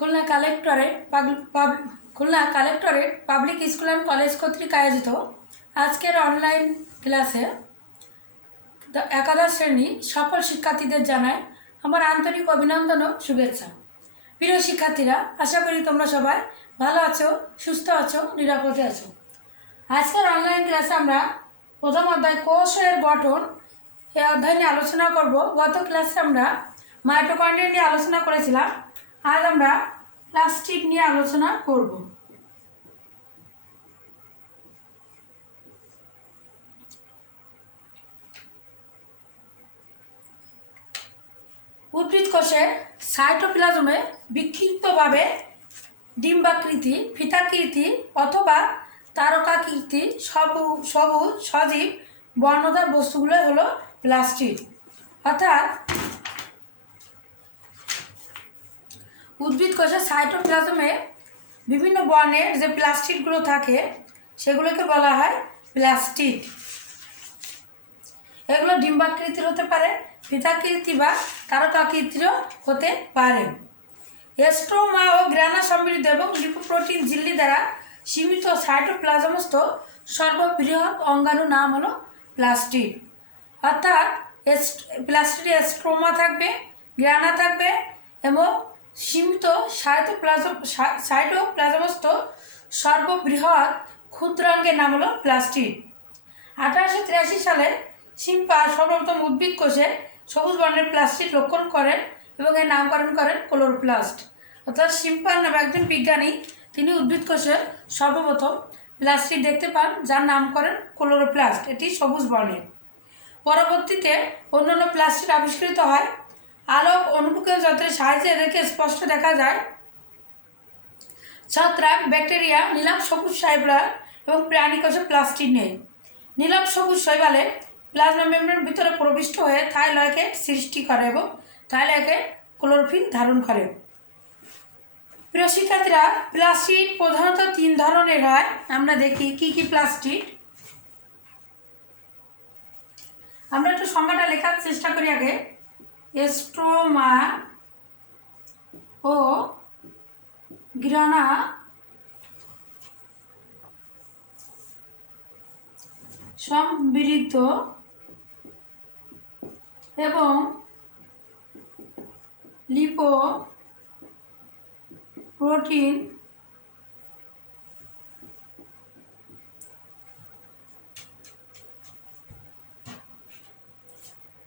Khulna collectorate public school and college কর্তৃক আয়োজিত আজকের অনলাইন ক্লাসে একাদশ শ্রেণী সকল শিক্ষার্থীদের জানায় আমার আন্তরিক অভিনন্দন ও শুভেচ্ছা। প্রিয় শিক্ষার্থীরা, আশা করি তোমরা সবাই ভালো আছো, সুস্থ আছো, নিরাপদে আছো। আজকের অনলাইন ক্লাসে আমরা প্রথম অধ্যায় কোষের গঠন এই অধ্যায় নিয়ে আলোচনা করব। গত ক্লাসে আমরা মাইটোকন্ড্রিয়া নিয়ে আলোচনা করেছিলাম। আজ আমরা প্লাস্টিড নিয়ে আলোচনা করব। উদ্ভিদ কোষে সাইটোপ্লাজমে বিক্ষিপ্তভাবে ডিম্বাকৃতি, ফিতাকৃতি অথবা তারকাকৃতি সবুজ সজীব বর্ণধার বস্তুগুলোই হলো প্লাস্টিড। অর্থাৎ উদ্ভিদ কোষে সাইটোপ্লাজমে বিভিন্ন বর্ণের যে প্লাস্টিডগুলো থাকে সেগুলোকে বলা হয় প্লাস্টিড। এগুলো ডিম্বাকৃতির হতে পারে, ফিতাকৃতি বা তারকাকৃতিরও হতে পারে। স্ট্রোমা ও গ্রানা সমৃদ্ধ এবং লিপোপ্রোটিন ঝিল্লি দ্বারা সীমিত সাইটোপ্লাজমস্থ সর্ববৃহৎ অঙ্গাণু নাম হলো প্লাস্টিড। অর্থাৎ প্লাস্টিডে স্ট্রোমা থাকবে, গ্রানা থাকবে এবং সীমিত সাইটোপ্লাজমস্থ সর্ববৃহৎ ক্ষুদ্রাঙ্গের নাম হলো প্লাস্টিড। 1883 সালে সিম্পার সর্বপ্রথম উদ্ভিদ কোষে সবুজ বর্ণের প্লাস্টিড লক্ষণ করেন এবং এর নামকরণ করেন ক্লোরোপ্লাস্ট। অর্থাৎ সিম্পার নামে একজন বিজ্ঞানী, তিনি উদ্ভিদ কোষে সর্বপ্রথম প্লাস্টিড দেখতে পান, যার নাম করেন ক্লোরোপ্লাস্ট। এটি সবুজ বর্ণের। পরবর্তীতে অন্যান্য প্লাস্টিড আবিষ্কৃত হয়। আলোক অনুপুকের যন্ত্রের সাহায্যে এদেরকে স্পষ্ট দেখা যায়। ছত্রাক, ব্যাকটেরিয়া, নীলাভ সবুজ শৈবাল এবং প্রাণী কোষে প্লাস্টিড নেই। নীলাভ সবুজ শৈবালে প্লাজমা মেমব্রেনের ভিতরে প্রবিষ্ট হয়ে থাইলয়েডের সৃষ্টি করে এবং থাইলয়েডে ক্লোরোফিল ধারণ করে। প্রিয় শিক্ষার্থীরা, প্লাস্টিড প্রধানত 3 ধরনের হয়। আমরা দেখি কি কি প্লাস্টিড। আমরা একটু সংজ্ঞাটা লেখার চেষ্টা করি আগে। স্ট্রোমা ও গ্রানা সমৃদ্ধ এবং লিপোপ্রোটিন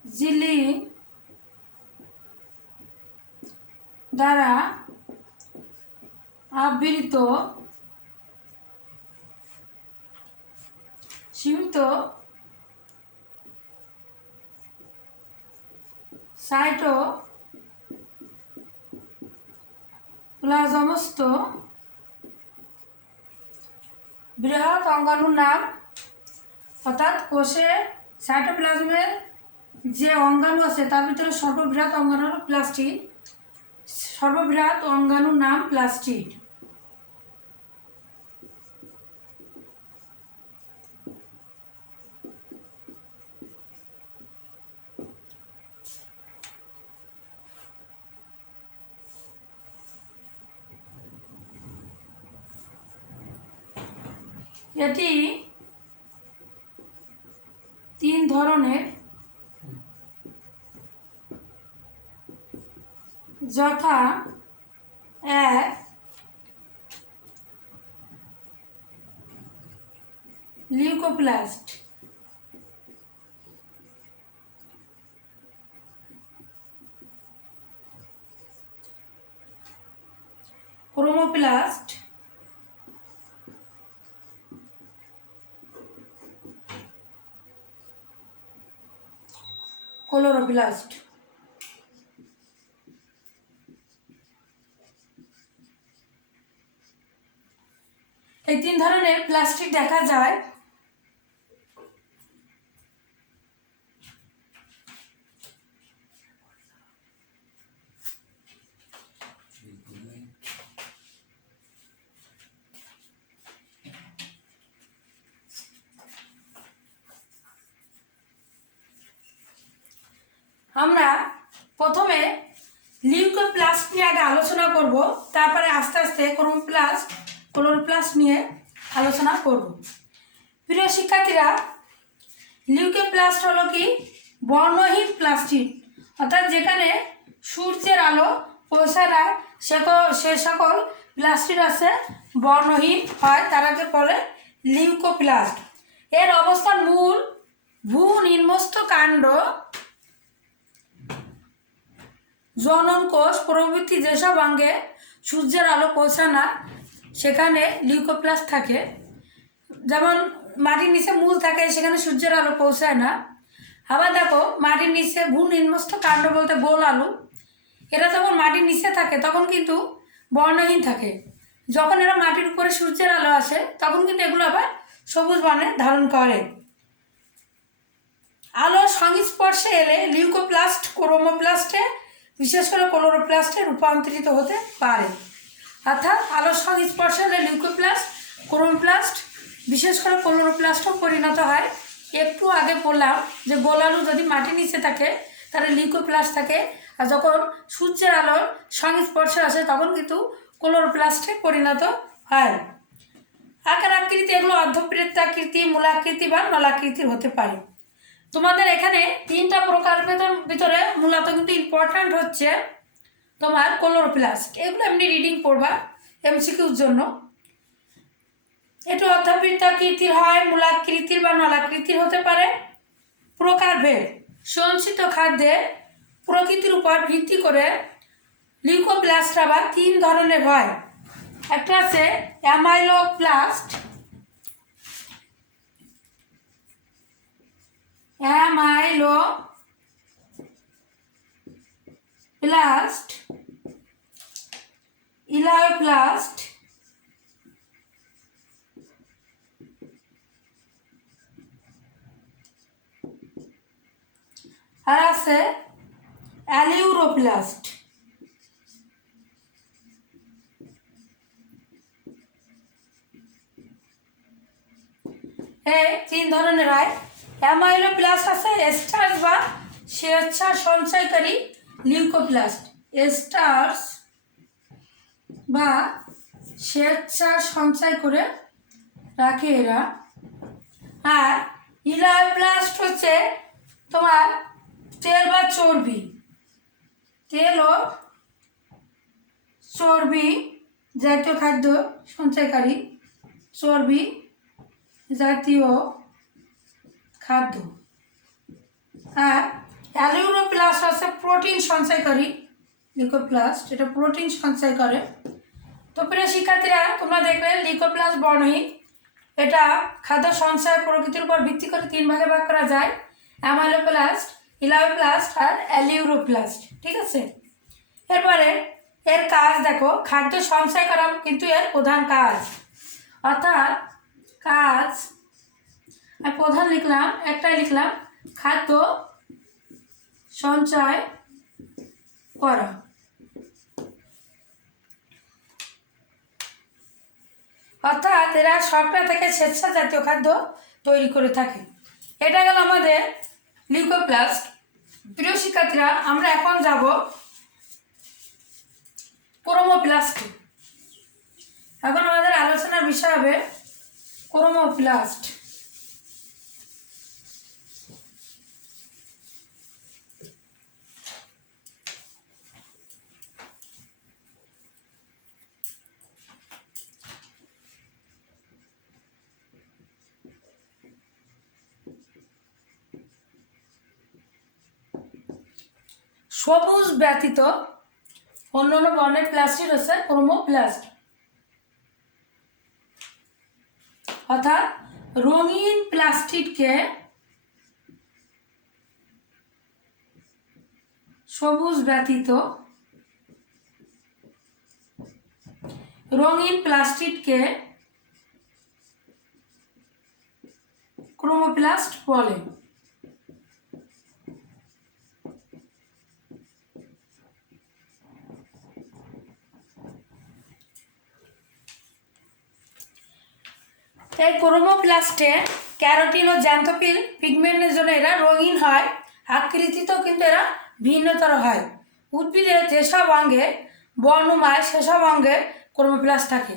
ঝিল্লি দ্বারা আবৃত সীমিত সাইটোপ্লাজমস্থ বৃহৎ অঙ্গাণুর নাম। অর্থাৎ কোষে সাইটোপ্লাজমের যে অঙ্গাণু আছে তার ভিতরে সর্ববৃহৎ অঙ্গাণু হলো প্লাস্টিড। সর্ববৃহৎ অঙ্গাণুর নাম প্লাস্টিড। এটি 3 ধরনের, যথা 1 লিউকোপ্লাস্ট, 2 ক্রোমোপ্লাস্ট, 3 ক্লোরোপ্লাস্ট। এই 3 ধরনের প্লাস্টিক দেখা যায়। আমরা প্রথমে লিউকোপ্লাস্ট নিয়ে আগে আলোচনা করব। তারপরে আস্তে আস্তে ক্লোরোপ্লাস্ট নিয়ে আলোচনা করব। প্রিয় শিক্ষার্থীরা, লিউকোপ্লাস্ট হলো কি? বর্ণহীন প্লাস্টিড, অর্থাৎ যেখানে সূর্যের আলো পৌঁছায় না সে সকল প্লাস্টিড আছে বর্ণহীন হয়, তারাকে বলে লিউকোপ্লাস্ট। এর অবস্থান মূল ভূনিম্নস্থ কাণ্ড, জনন কোষ প্রভৃতি যেসব অঙ্গে সূর্যের আলো পৌঁছায় না সেখানে লিউকোপ্লাস্ট থাকে। যেমন মাটির নিচে মূল থাকে, সেখানে সূর্যের আলো পৌঁছায় না। আবার দেখো, মাটির নিচে ভূনিম্নস্থ কাণ্ড বলতে গোল আলু, এরা যখন মাটির নিচে থাকে তখন কিন্তু বর্ণহীন থাকে। যখন এরা মাটির উপরে সূর্যের আলো আসে তখন কিন্তু এগুলো আবার সবুজ বর্ণে ধারণ করে। আলোর সংস্পর্শে এলে লিউকোপ্লাস্ট ক্রোমোপ্লাস্টে, বিশেষ করে ক্লোরোপ্লাস্টে রূপান্তরিত হতে পারে। অর্থাৎ আলোর সংস্পর্শে এলে লিউকোপ্লাস্ট, ক্রোমোপ্লাস্ট, বিশেষ করে ক্লোরোপ্লাস্টও পরিণত হয়। একটু আগে বললাম যে গোলালু যদি মাটির নিচে থাকে তাহলে লিউকোপ্লাস্ট থাকে, আর যখন সূর্যের আলোর সংস্পর্শে আসে তখন কিন্তু ক্লোরোপ্লাস্টে পরিণত হয়। আকার আকৃতি এগুলো অর্ধবৃত্তাকৃতি, মূলাকৃতি বা নলাকৃতির হতে পারে। তোমাদের এখানে তিনটা প্রকার ভিতরে মূলত কিন্তু ইম্পর্ট্যান্ট হচ্ছে তোমার ক্লোরোপ্লাস্ট। এগুলো এমনি রিডিং পড়বা এমসিকিউর জন্য। একটু অর্ধবৃত্তাকৃতির হয়, মূলাকৃতির বা নলাকৃতির হতে পারে। প্রকারভেদ, সঞ্চিত খাদ্যের প্রকৃতির উপর ভিত্তি করে লিউকোপ্লাস্ট আবার তিন ধরনের হয়। একটা আছে অ্যামাইলোপ্লাস্ট, ইলায়োপ্লাস্ট, আর আছে অ্যালিউরোপ্লাস্ট। এই তিন ধরনের হয়। অ্যামাইলোপ্লাস্ট আছে স্টার্চ বা স্বেচ্ছা সঞ্চয়কারী লিউকোপ্লাস্ট, স্টার্চ বা স্বেচ্ছা সঞ্চয় করে রাখে এরা। আর ইলায়োপ্লাস্ট হচ্ছে তোমার তেল বা চর্বি, তেল ও চর্বি জাতীয় খাদ্য সঞ্চয়কারী, চর্বি জাতীয় খাদ্য। আর অ্যালিউরোপ্লাস্ট আছে প্রোটিন সঞ্চয়কারী লিউকোপ্লাস্ট, এটা প্রোটিন সঞ্চয় করে। তো প্রিয় শিক্ষার্থীরা, তোমরা দেখলে লিউকোপ্লাস্ট বর্ণহীন, এটা খাদ্য সঞ্চয় প্রকৃতির উপর ভিত্তি করে তিন ভাগে ভাগ করা যায়: অ্যামাইলোপ্লাস্ট, ইলায়োপ্লাস্ট আর অ্যালিউরোপ্লাস্ট। ঠিক আছে, এরপরে এর কাজ দেখো, খাদ্য সঞ্চয় করা কিন্তু এর প্রধান কাজ। অর্থাৎ কাজ আর প্রধান লিখলাম, একটাই লিখলাম, খাদ্য সঞ্চয় করা। অর্থাৎ এরা শর্করা থেকে স্বেচ্ছা জাতীয় খাদ্য তৈরি করে থাকে। এটা গেল আমাদের লিউকোপ্লাস্ট। প্রিয় শিক্ষার্থীরা, আমরা এখন যাব ক্রোমোপ্লাস্টে। এখন আমাদের আলোচনার বিষয় হবে ক্রোমোপ্লাস্ট। সবুজ ব্যতীত অন্যান্য বর্ণের প্লাস্টিড হচ্ছে ক্রোমোপ্লাস্ট। অর্থাৎ রঙিন প্লাস্টিডকে সবুজ ব্যতীত রঙিন প্লাস্টিডকে ক্রোমোপ্লাস্ট বলে। এই ক্রোমোপ্লাস্টে ক্যারোটিন ও জ্যান্থোফিল পিগমেন্টের জন্য এরা রঙিন হয়, আকৃতিতেও কিন্তু এরা ভিন্নতর হয়। উদ্ভিদের যেসব অঙ্গে বর্ণময় সেসব অঙ্গে ক্রোমোপ্লাস্ট থাকে।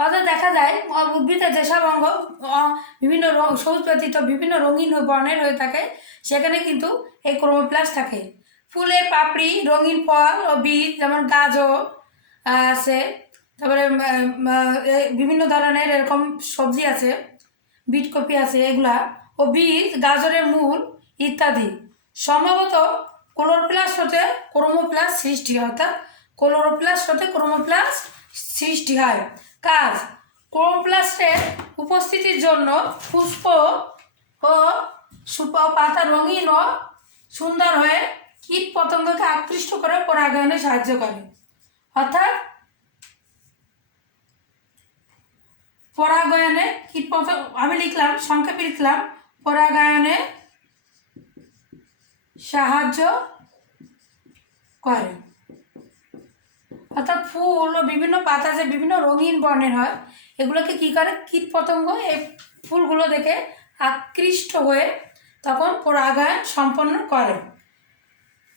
অর্থাৎ দেখা যায় উদ্ভিদের যেসব অঙ্গ বিভিন্ন সবুজ ব্যতীত বিভিন্ন রঙিন বর্ণের হয়ে থাকে সেখানে কিন্তু এই ক্রোমোপ্লাস্ট থাকে। ফুলের পাপড়ি, রঙিন ফল ও বীজ যেমন গাজর আছে, তারপরে বিভিন্ন ধরনের এরকম সবজি আছে, বিটকপি আছে এগুলা, ও বীজ, গাজরের মূল ইত্যাদি। সম্ভবত ক্লোরোপ্লাস্ট হতে ক্রোমোপ্লাস্ট সৃষ্টি হয়, অর্থাৎ ক্লোরোপ্লাস্ট হতে ক্রোমোপ্লাস্ট সৃষ্টি হয়। কাজ: ক্লোরোপ্লাস্টের উপস্থিতির জন্য পুষ্প ও পাতা রঙিন ও সুন্দর হয়ে কীট পতঙ্গকে আকৃষ্ট করে পরাগায়নে সাহায্য করে। অর্থাৎ পরাগায়নে কীট পতঙ্গ, আমি লিখলাম সংক্ষেপে লিখলাম, পরাগায়নে সাহায্য করে। অর্থাৎ ফুল ও বিভিন্ন পাতা যে বিভিন্ন রঙিন বর্ণের হয় এগুলোকে কী করে, কীট পতঙ্গ এই ফুলগুলো দেখে আকৃষ্ট হয়ে তখন পরাগায়ন সম্পন্ন করে।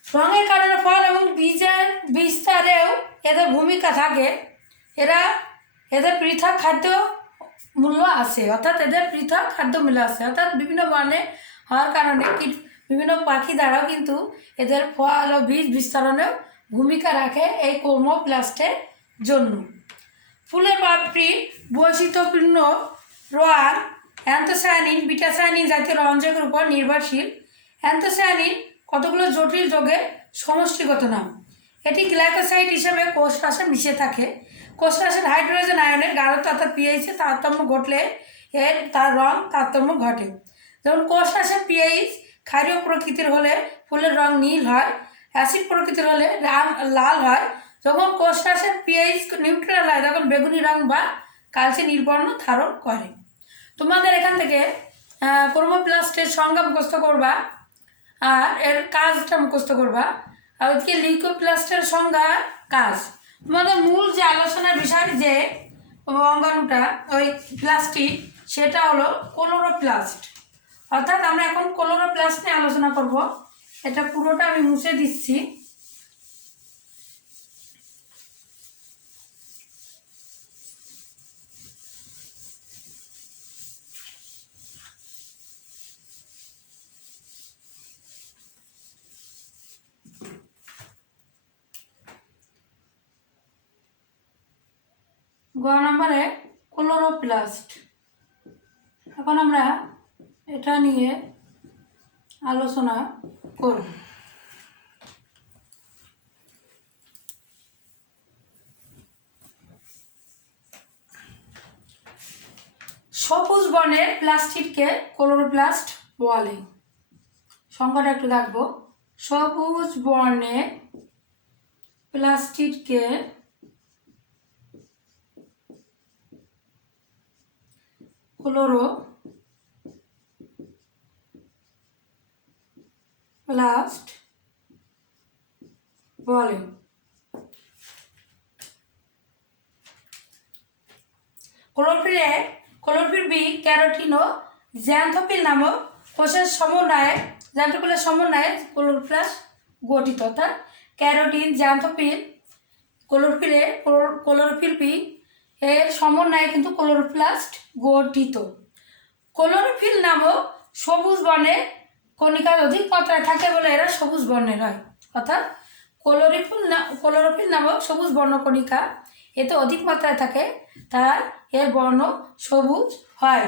রঙের কারণে ফল এবং বীজের বিস্তারেও এদের ভূমিকা থাকে। এদের পৃথক খাদ্য মূল্য আছে, অর্থাৎ এদের পৃথক খাদ্য মূল্য আছে, অর্থাৎ বিভিন্ন বর্ণে হওয়ার কারণে বিভিন্ন পাখি দ্বারাও কিন্তু এদের ফল ও বীজ বিস্তারণেও ভূমিকা রাখে এই ক্রোমোপ্লাস্টের জন্য। ফুলের পাপড়ি বৈশিষ্ট্যপূর্ণ রং অ্যান্থোসায়ানিন, বিটাসায়ানিন জাতীয় রঞ্জকের উপর নির্ভরশীল। অ্যান্থোসায়ানিন কতগুলো জটিল যৌগের সমষ্টিগত নাম। এটি গ্লাইকোসাইড হিসেবে কোষরাশে মিশে থাকে। কোষরাশের হাইড্রোজেন আয়নের গাঢ়তা অর্থাৎ পিএইচে তারতম্য ঘটলে তার রং তারতম্য ঘটে। যেমন কোষরাশের পিএইচ ক্ষারীয় প্রকৃতির হলে ফুলের রং নীল হয়, অ্যাসিড প্রকৃতির হলে লাল হয়। যখন কোষরাশের পিএইচ নিউট্রাল হয় তখন বেগুনি রং বা কালচে নীল বর্ণ ধারণ করে। তোমাদের এখান থেকে ক্রোমোপ্লাস্টের সংজ্ঞা মুখস্থ করবা আর এর কাজটা মুখস্থ করবা, আর ওইদিকে লিউকোপ্লাস্টের সংজ্ঞা, কাজ। তোমাদের মূল যে আলোচনার বিষয় যে অঙ্গাণুটা ওই প্লাস্টিক সেটা হলো ক্লোরোপ্লাস্ট। অর্থাৎ আমরা এখন ক্লোরোপ্লাস্ট নিয়ে আলোচনা করব। এটা পুরোটা আমি মুছে দিচ্ছি। গ নম্বরে ক্লোরোপ্লাস্ট। এখন আমরা এটা নিয়ে আলোচনা করব। সবুজ বর্ণের প্লাস্টিককে ক্লোরোপ্লাস্ট বলে। সংজ্ঞাটা একটু দেখব। সবুজ বর্ণের প্লাস্টিককে ক্লোরোপ্লাস্ট বলে। ক্লোরোফিল বি, ক্যারোটিন ও জ্যান্থোফিল নামক কোষের সমন্বয়ে, জ্যান্থোফিলের সমন্বয়ে ক্লোরোপ্লাস্ট গঠিত। অর্থাৎ ক্যারোটিন, জ্যান্থোফিল, ক্লোরোফিল বি এর সমন্বয়ে কিন্তু ক্লোরোপ্লাস্ট গঠিত। ক্লোরোফিল নামক সবুজ বর্ণের কণিকার অধিক মাত্রায় থাকে বলে এরা সবুজ বর্ণের হয়। অর্থাৎ ক্লোরোফিল নামক সবুজ বর্ণকণিকা এতে অধিক মাত্রায় থাকে, তার এর বর্ণ সবুজ হয়।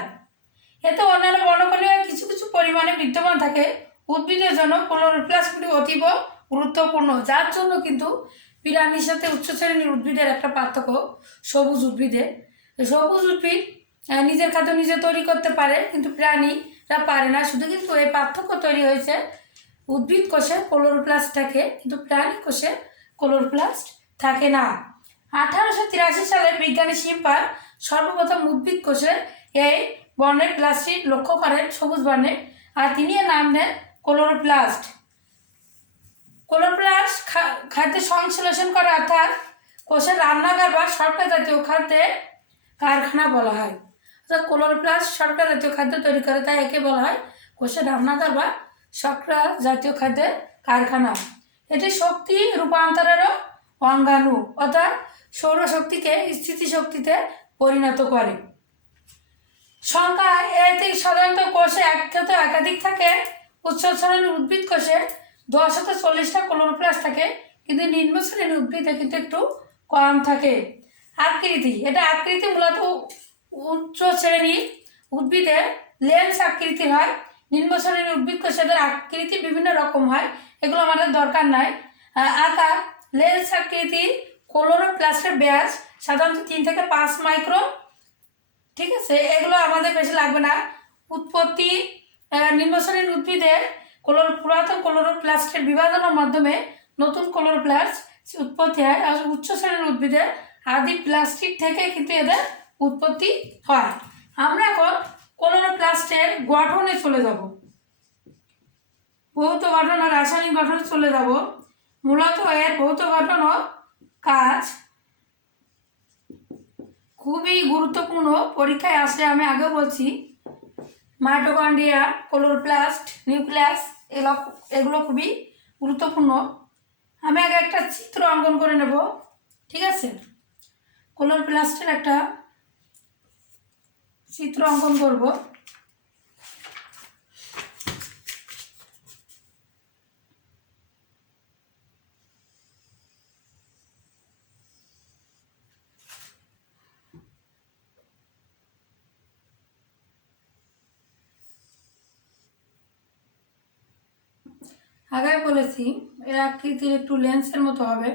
এতে অন্যান্য বর্ণকণিকা কিছু কিছু পরিমাণে বিদ্যমান থাকে। উদ্ভিদের জন্য ক্লোরোপ্লাস্ট কিন্তু অতীব গুরুত্বপূর্ণ, যার জন্য কিন্তু প্রাণীর সাথে উচ্চ শ্রেণীর উদ্ভিদের একটা পার্থক্য সবুজ উদ্ভিদে। সবুজ উদ্ভিদ নিজের খাদ্য নিজে তৈরি করতে পারে, কিন্তু প্রাণীরা পারে না। শুধু কিন্তু এই পার্থক্য তৈরি হয়েছে উদ্ভিদ কোষে ক্লোরোপ্লাস্ট থাকে, কিন্তু প্রাণী কোষে ক্লোরোপ্লাস্ট থাকে না। 1883 সালে বিজ্ঞানী শিম্পার সর্বপ্রথম উদ্ভিদ কোষে এই বর্ণের প্লাস্টিক লক্ষ্য করেন, সবুজ বর্ণের, আর তিনি এর নাম দেন ক্লোরোপ্লাস্ট। ক্লোরোপ্লাস্ট খাদ্যে সংশ্লেষণ করে, অর্থাৎ কোষের রান্নাঘর বা শর্করা জাতীয় খাদ্যের কারখানা বলা হয়। অর্থাৎ ক্লোরোপ্লাস্ট শর্করা জাতীয় খাদ্য তৈরি করে, তাই একে বলা হয় কোষের রান্নাঘর বা শর্করা জাতীয় খাদ্যের কারখানা। এটি শক্তি রূপান্তরেরও অঙ্গাণু অর্থাৎ সৌরশক্তিকে স্থিতিশক্তিতে পরিণত করে। সংখ্যা এতে সাধারণত কোষে একসাথে একাধিক থাকে। উচ্চ শ্রেণীর উদ্ভিদ কোষে 10-40টা ক্লোরোপ্লাস্ট থাকে, কিন্তু নিম্ন শ্রেণীর উদ্ভিদে কিন্তু একটু কম থাকে। আকৃতি, এটা আকৃতি মূলত উচ্চ শ্রেণীর উদ্ভিদে লেন্স আকৃতি হয়। নিম্ন শ্রেণীর উদ্ভিদ কোষের আকৃতি বিভিন্ন রকম হয়, এগুলো আমাদের দরকার নাই। আকার, লেন্স আকৃতি ক্লোরোপ্লাস্টের ব্যাস সাধারণত 3 থেকে 5 মাইক্রন। ঠিক আছে, এগুলো আমাদের বেশি লাগবে না। উৎপত্তি, নিম্ন শ্রেণীর উদ্ভিদের পুরাতন ক্লোরোপ্লাস্টের বিভাজনের মাধ্যমে নতুন ক্লোরোপ্লাস্ট উৎপত্তি হয়। আর উচ্চ শ্রেণীর উদ্ভিদের আদি প্লাস্টিক থেকে কিন্তু এদের উৎপত্তি হয়। আমরা এখন ক্লোরোপ্লাস্টের গঠনে চলে যাব, ভৌত গঠন ও রাসায়নিক গঠনে চলে যাব। মূলত এর ভৌত গঠন ও কাজ খুবই গুরুত্বপূর্ণ, পরীক্ষায় আসলে আমি আগেও বলছি। মাইটোকন্ড্রিয়া, ক্লোরোপ্লাস্ট, নিউক্লিয়াস, এগুলো খুবই গুরুত্বপূর্ণ। আমি আগে একটা চিত্র অঙ্কন করে নেব। ঠিক আছে, ক্লোরোপ্লাস্টের একটা চিত্র অঙ্কন করব। আগে বলেছি এর আকৃতির একটু লেন্সের মতো হবে।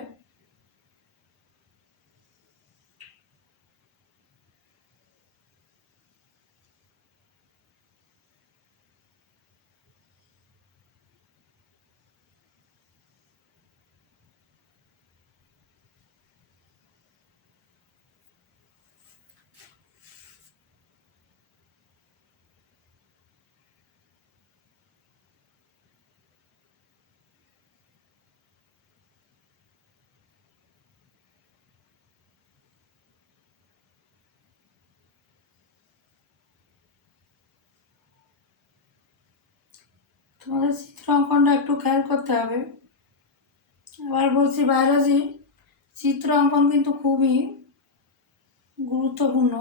তোমাদের চিত্র অঙ্কনটা একটু খেয়াল করতে হবে। আবার বলছি, বায়োলজি চিত্র অঙ্কন কিন্তু খুবই গুরুত্বপূর্ণ।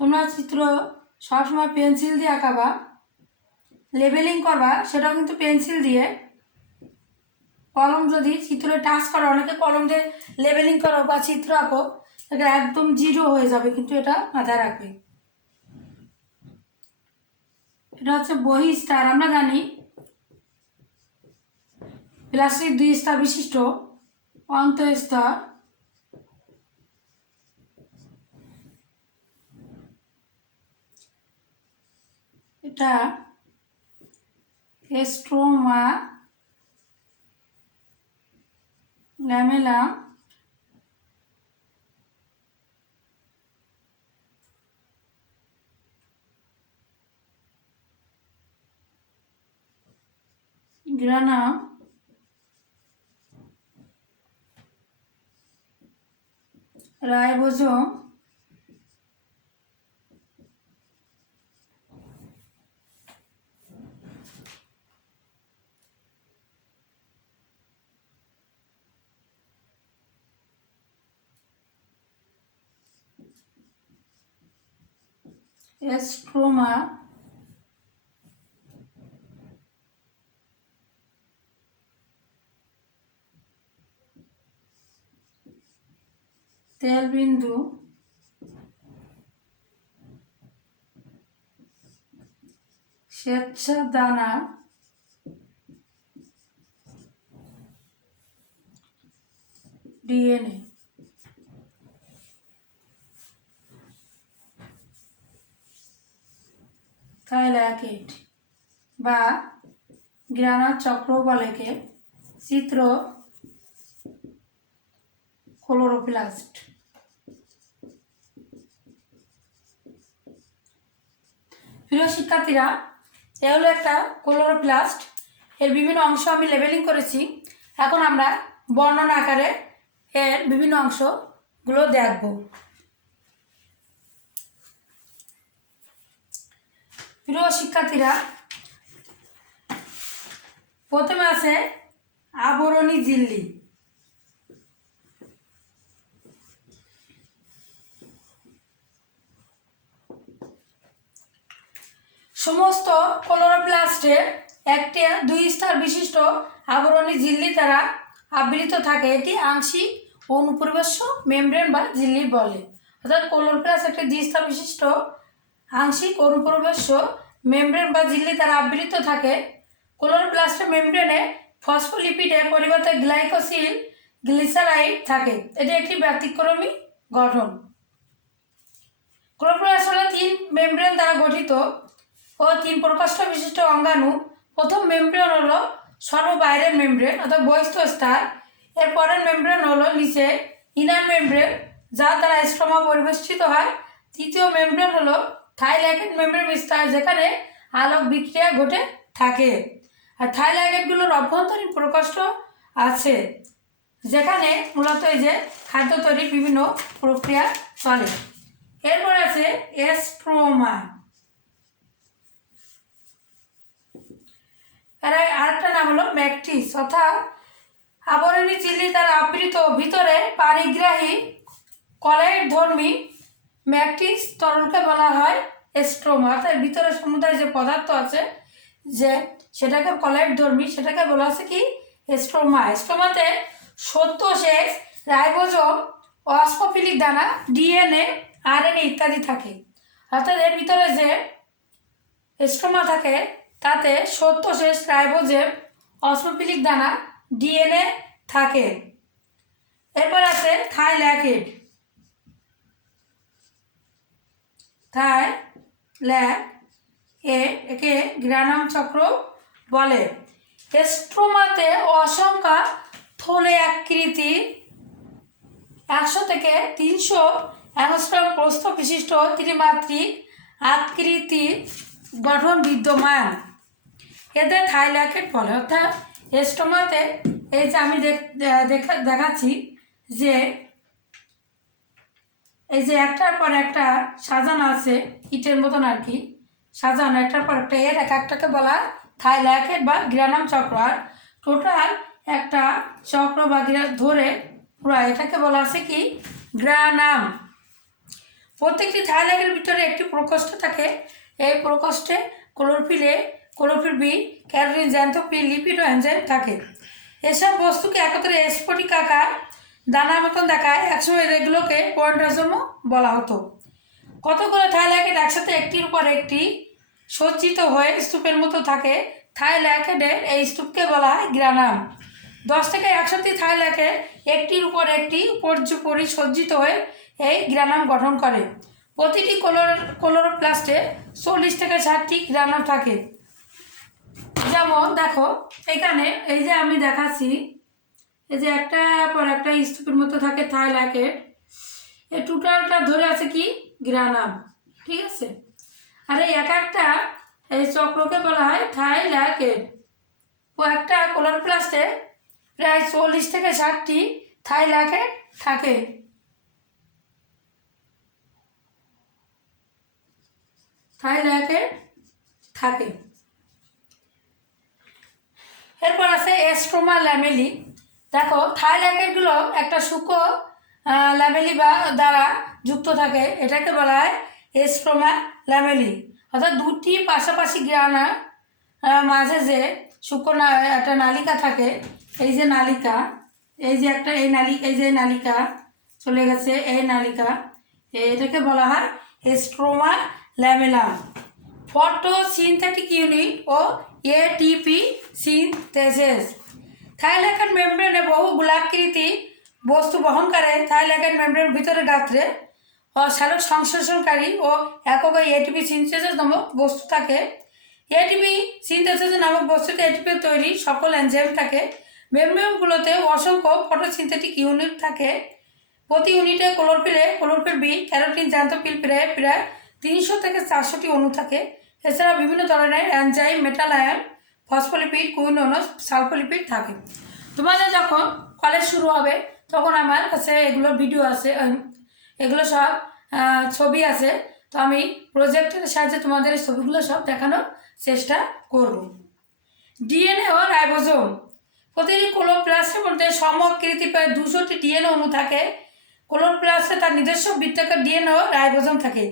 তোমরা চিত্র সবসময় পেন্সিল দিয়ে আঁকাবা, লেবেলিং করবা সেটাও কিন্তু পেন্সিল দিয়ে। কলম যদি চিত্রে টাচ করো, অনেকে কলম দিয়ে লেবেলিং করো বা চিত্র আঁকো, এটা একদম জিরো হয়ে যাবে, কিন্তু এটা মাথায় রাখবে। এটা হচ্ছে বহিঃস্তর। আমরা জানি প্লাস্টিক 2 স্তর বিশিষ্ট, অন্তঃস্তর। এটা stroma, lamella, granum ribosome stroma তেলবিন্দু স্বেচ্ছাদানা ডিএনএ থাইলাকেট বা গ্রানার চক্র বলেকে চিত্র ক্লোরোপ্লাস্ট। প্রিয় শিক্ষার্থীরা, এ হলো একটা ক্লোরোপ্লাস্ট। এর বিভিন্ন অংশ আমি লেবেলিং করেছি। এখন আমরা বর্ণনা আকারে এর বিভিন্ন অংশগুলো দেখব। প্রিয় শিক্ষার্থীরা, প্রথমে আছে আবরণী ঝিল্লি। সমস্ত ক্লোরোপ্লাস্টে একটি 2 স্তর বিশিষ্ট আবরণী ঝিল্লি দ্বারা আবৃত থাকে। এটি আংশিক অনুপ্রবেশ্য মেমব্রেন বা ঝিল্লি বলে। অর্থাৎ ক্লোরোপ্লাস্ট একটি 2 স্তর বিশিষ্ট আংশিক অনুপ্রবেশ্য মেমব্রেন বা ঝিল্লি দ্বারা আবৃত থাকে। ক্লোরোপ্লাস্টের মেমব্রেনে ফসফোলিপিডের পরিবর্তে গ্লাইকোসিল গ্লিসারাইড থাকে। এটি একটি ব্যতিক্রমী গঠন। ক্লোরোপ্লাস্ট হলো 3 মেমব্রেন দ্বারা গঠিত ও 3 প্রকোষ্ঠ বিশিষ্ট অঙ্গাণু। প্রথম মেমব্রেন হলো সর্ববাহিরের মেমব্রেন অর্থাৎ বহিঃস্থ। এর পরের মেমব্রেন হলো নিচে ইনার মেমব্রেন, যার দ্বারা স্ট্রোমা পরিবেষ্টিত হয়। তৃতীয় মেমব্রেন হলো থাইল্যাকেট মেমব্রেন বিস্তার, যেখানে আলোক বিক্রিয়া ঘটে থাকে। আর থাইল্যাকেটগুলোর অভ্যন্তরীণ প্রকোষ্ঠ আছে, যেখানে মূলত এই যে খাদ্য তৈরির বিভিন্ন প্রক্রিয়া চলে। এরপর আছে স্ট্রোমা। এর আরেকটা নাম হলো ম্যাট্রিক্স, অর্থাৎ আবরণী ঝিল্লি দ্বারা আবৃত ভিতরে পানিগ্রাহী কলাইডধর্মী ম্যাট্রিক্স তরলকে বলা হয় স্ট্রোমা। অর্থাৎ ভিতরে সমুদায় যে পদার্থ আছে যে সেটাকে কলাইডধর্মী, সেটাকে বলা হচ্ছে কি স্ট্রোমা। স্ট্রোমাতে সত্যশেষ, রাইবোজোম, অস্ফোফিলিক দানা, ডিএনএ, আরএনএ ইত্যাদি থাকে। অর্থাৎ এর ভিতরে যে স্ট্রোমা থাকে তাতে সত্যশেষ, রাইবোজোম, অস্ফোফিলিক দানা, ডিএনএ থাকে। এরপর আছে থাইল্যাকেট। একে গ্রানাম চক্র বলে। স্ট্রোমাতে অসংখ্য থলে আকৃতির 100 থেকে 300 অ্যাংস্ট্রম প্রস্থ বিশিষ্ট ত্রিমাত্রিক আকৃতির গঠন বিদ্যমান। এদের থাইল্যাকেট বলে। অর্থাৎ স্ট্রোমাতে এই যে আমি দেখাচ্ছি যে এই যে একটার পর একটা সাজানো আছে, ইটের মতন আর কি সাজানো, একটার পর একটা। এর এক একটাকে বলা থাইল্যাকেট বা গ্রানাম চক্র। আর টোটাল একটা চক্র বা ধরে পুরো এটাকে বলা আছে কি গ্রানাম। প্রত্যেকটি থাইল্যাকেটের ভিতরে একটি প্রকোষ্ঠ থাকে। এই প্রকোষ্ঠে ক্লোরোফিল বি, ক্যালোরিন, জ্যান্থোপ্রিন, লিপিড ও এনজাইম থাকে। এসব বস্তুকে একত্রে স্ফটিকাকার দানার মতন দেখায়। একসময় এগুলোকে পয়েন্টাজমও বলা হতো। কতগুলো থাইল্যাকেট একসাথে একটির উপর একটি সজ্জিত হয়ে স্তূপের মতো থাকে। থাইল্যাকেটের এই স্তূপকে বলা হয় গ্রানাম। 10 থেকে 100টি থাইল্যাকেট একটির উপর একটি পরিসজ্জিত হয়ে এই গ্রানাম গঠন করে। প্রতিটি ক্লোরোপ্লাস্টে 40 থেকে 60টি গ্রানাম থাকে। যেমন দেখো এখানে এই যে আমি দেখাচ্ছি, এই যে একটা পর একটা স্তূপের মতো থাকে থাইল্যাকেট। এই টোটালটা ধরে আছে কি গ্রানাম, ঠিক আছে। আর এই এক একটা এই চক্রকে বলা হয় থাইল্যাকেট। ও একটা ক্লোরোপ্লাস্টে প্রায় 40 থেকে 60টি থাইল্যাকেট থাকে। এরপর আছে এস্ট্রোমা ল্যামেলি। দেখো থাইল্যাকেটগুলো একটা সূক্ষ্ম ল্যামেলি বা দ্বারা যুক্ত থাকে, এটাকে বলা হয় এস্ট্রোমা ল্যামেলি। অর্থাৎ দুটি পাশাপাশি গ্রানা মাঝে যে সূক্ষ্ম একটা নালিকা থাকে, এই যে নালিকা, এই যে একটা এই নালিকা চলে গেছে, এই নালিকা, এটাকে বলা হয় এস্ট্রোমা ল্যামেলাম। ফটোসিনথেটিক ইউনিট ও এটিপি সিনথেসিস। থাইল্যাকেট মেমব্রেনে বহু গোলাকৃতি বস্তু বহন করে। থাইল্যাকেট মেমব্রেনের ভিতরে গাত্রে সালোক সংশ্লেষণকারী ও একক এটিপি সিনথেসিস নামক বস্তু থাকে। এটিপি সিনথেসিস নামক বস্তুতে এটিপি তৈরি সকল এনজাইম থাকে। মেমব্রেনগুলোতে অসংখ্য ফটোসিনথেটিক ইউনিট থাকে। প্রতি ইউনিটে ক্লোরোফিল বি, ক্যারোটিন, জ্যান্থোফিল প্রায় 300 থেকে 400টি অণু থাকে। এছাড়া বিভিন্ন ধরনের এনজাইম, মেটাল আয়ন, ফসফোলিপিড, কুইনোনস, সালফোলিপিড থাকে। তোমাদের যখন কলেজ শুরু হবে তখন আমার কাছে এগুলোর ভিডিও আছে, এগুলো সব ছবি আছে। তো আমি প্রজেক্টের সাহায্যে তোমাদের এই ছবিগুলো সব দেখানোর চেষ্টা করব। ডিএনএ ও রাইবোজোম। প্রতিটি ক্লোরোপ্লাস্টের মধ্যে সমকৃতি প্রায় 200টি ডিএনএ অণু থাকে। ক্লোরোপ্লাস্টে তার নিজস্ব বৃত্তাকার ডিএনএ ও রাইবোজোম থাকে।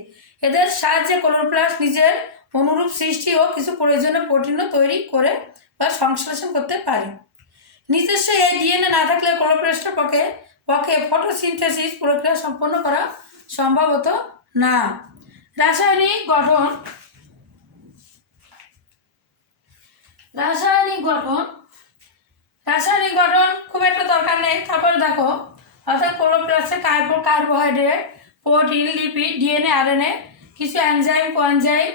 এদের সাহায্যে ক্লোরোপ্লাস্ট নিজের অনুরূপ সৃষ্টি ও কিছু প্রয়োজনীয় প্রোটিনও তৈরি করে বা সংশ্লেষণ করতে পারে। নিজস্ব এই ডিএনএ না থাকলে ক্লোরোপ্লাস্টের পক্ষে ফটোসিনথেসিস প্রক্রিয়া সম্পন্ন করা সম্ভব হতো না। রাসায়নিক গঠন খুব একটা দরকার নেই। তারপরে দেখো, অর্থাৎ ক্লোরোপ্লাস্টে carbohydrate, protein, lipid, DNA, RNA, কিছু এনজাইম, কোএনজাইম,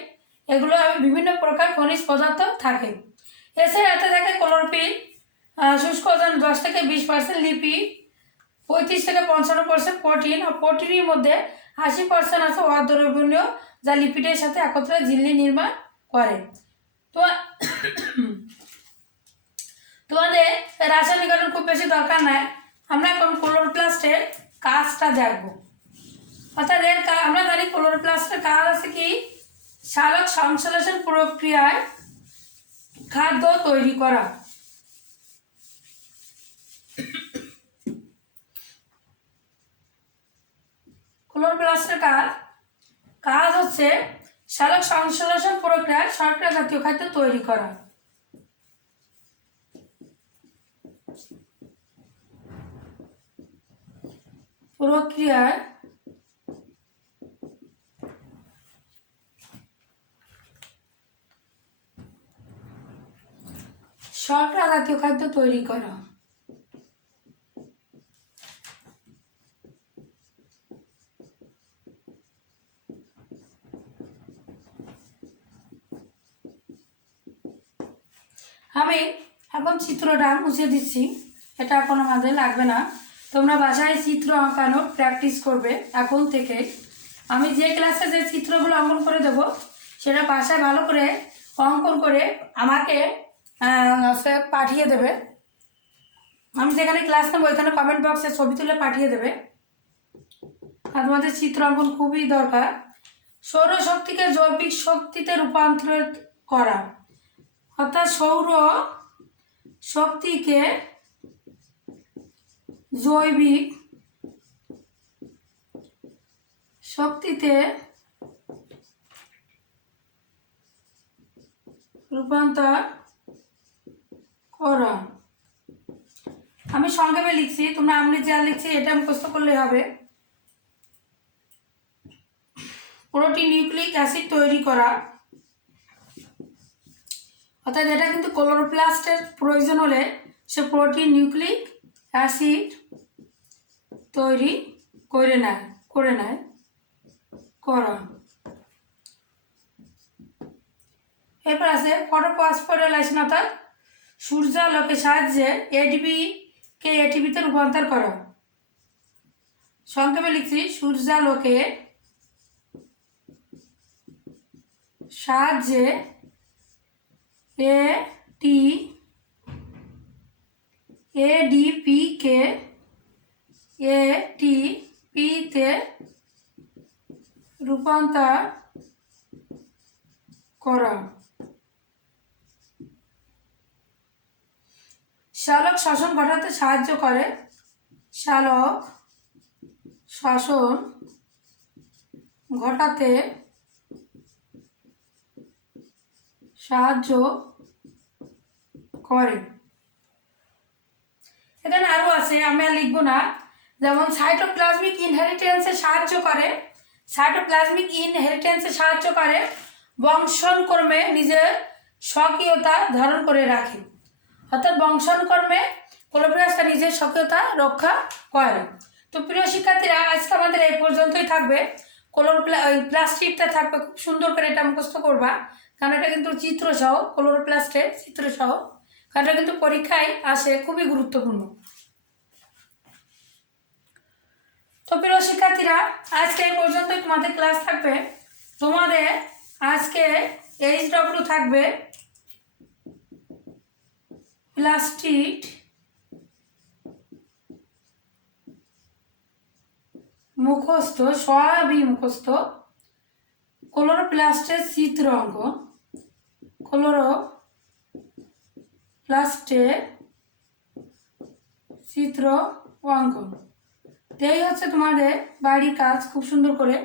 এগুলো বিভিন্ন প্রকার খনিজ পদার্থ থাকে। এছাড়া এতে থাকে ক্লোরোফিল, শুষ্ক ওজন 10 থেকে 20%, লিপিড 35 থেকে 55%, প্রোটিন, আর প্রোটিনের মধ্যে 80% আছে অদ্রবণীয়, যা লিপিডের সাথে একত্রে ঝিল্লি নির্মাণ করে। তো তোমাদের রাসায়নিক গঠন খুব বেশি দরকার নাই। আমরা এখন ক্লোরোপ্লাস্টের কাজটা দেখব। অর্থাৎ আমরা জানি ক্লোরোপ্লাস্টের কাজ আছে কি, সালোক সংশ্লেষণ প্রক্রিয়ায় খাদ্য তৈরি করা। ক্লোরোপ্লাস্টের কাজ হচ্ছে সালোক সংশ্লেষণ প্রক্রিয়ায় শর্করা জাতীয় খাদ্য তৈরি করা। প্রক্রিয়ায় শর্করা জাতীয় খাদ্য তৈরি করা। আমি এখন চিত্রটা মুছে দিচ্ছি, এটা এখন আমাদের লাগবে না। তোমরা বাসায় চিত্র আঁকানো প্র্যাকটিস করবে এখন থেকে। আমি যে ক্লাসে যে চিত্রগুলো অঙ্কন করে দেবো সেটা বাসায় ভালো করে অঙ্কন করে আমাকে পাঠিয়ে দেবে। আমি যেখানে ক্লাস নেবো ওইখানে কমেন্ট বক্সে ছবি তুলে পাঠিয়ে দেবে। আর তোমাদের চিত্র অঙ্কন খুবই দরকার। সৌরশক্তিকে জৈবিক শক্তিতে রূপান্তরিত করা, অর্থাৎ সৌর শক্তিকে জৈবিক শক্তিতে রূপান্তর করা। আমি সংক্ষেপে লিখছি, তোমরা আমি যা লিখছি এটা মুখস্থ করলে হবে। প্রোটিন নিউক্লিক অ্যাসিড তৈরি করা, অর্থাৎ এটা কিন্তু ক্লোরোপ্লাস্টের প্রয়োজন হলে সে প্রোটিন নিউক্লিক অ্যাসিড তৈরি করে নেয় করা। এরপর আছে ফটোফসফোরাইলেশন, অর্থাৎ সূর্যালোকের সাহায্যে এটিপিতে রূপান্তর করা। সংক্ষেপে লিখছি, সূর্যালোকের সাহায্যে ADP-কে ATP-তে রূপান্তর করা। শালক শ্বসন ঘটাতে সাহায্য করে। শালক শ্বসন ঘটাতে সাহায্য করে। এখানে আরও আছে, আমি আর লিখবো না। যেমন সাইটোপ্লাজমিক ইনহেরিটেন্সে সাহায্য করে, সাইটোপ্লাজমিক ইনহেরিটেন্সে সাহায্য করে, বংশনক্রমে নিজের স্বকীয়তা ধারণ করে রাখে। অর্থাৎ বংশনক্রমে ক্লোরোপ্লাস্টটা নিজের স্বকীয়তা রক্ষা করে। তো প্রিয় শিক্ষার্থীরা, আজকে আমাদের এই পর্যন্তই থাকবে। প্লাস্টিকটা থাকবে, খুব সুন্দর করে এটা মুখস্থ করবা, কারণ এটা কিন্তু চিত্রসহ, ক্লোরোপ্লাস্টের চিত্রসহ, কারণ এটা কিন্তু পরীক্ষায় আসে, খুবই গুরুত্বপূর্ণ। তো প্রিয় শিক্ষার্থীরা, আজকে এই পর্যন্তই তোমাদের ক্লাস থাকবে। তোমাদের আজকে HW থাকবে প্লাস্টিক মুখস্থ, সবই মুখস্থ। ক্লোরোপ্লাস্টের চিত্র অঙ্কন, ক্লোরোপ্লাস্টের চিত্র অঙ্কন, এই হচ্ছে তোমাদের বাড়ির কাজ। খুব সুন্দর করে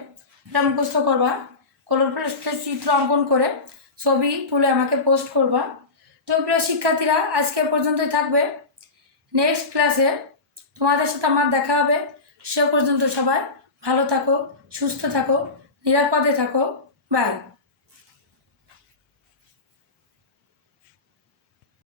এটা মুখস্থ করবা, ক্লোরোপ্লাস্টের চিত্র অঙ্কন করে ছবি তুলে আমাকে পোস্ট করবা। তো প্রিয় শিক্ষার্থীরা, আজকে পর্যন্তই থাকবে। নেক্সট ক্লাসে তোমাদের সাথে আমার দেখা হবে। সে পর্যন্ত সবাই ভালো থাকো, সুস্থ থাকো, নিরাপদে থাকো। বাই।